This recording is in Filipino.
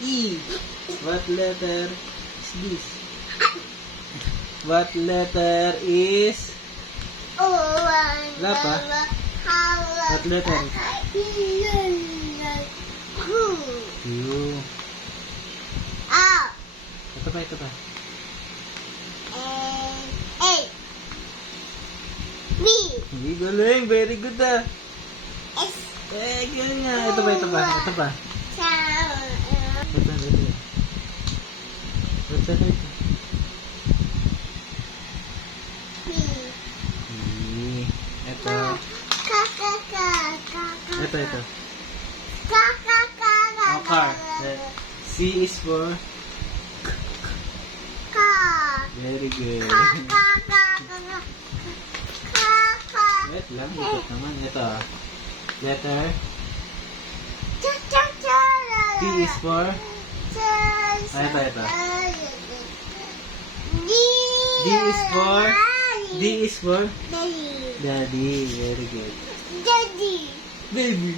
E. What letter is this? What letter is... Wala pa? What letter? Q. Ito pa, ito pa. Hindi galing. Very good ah. Galing nga. Ito pa, ito pa. Ito pa. Ito, ito. What's that? Ito. Ito, ito. Oh, car. C is for... Very good. Wait lang, ikot naman. Ito. Letter. T is for... ito, ito. D is for... D is for... Daddy. Very good. Daddy. Baby.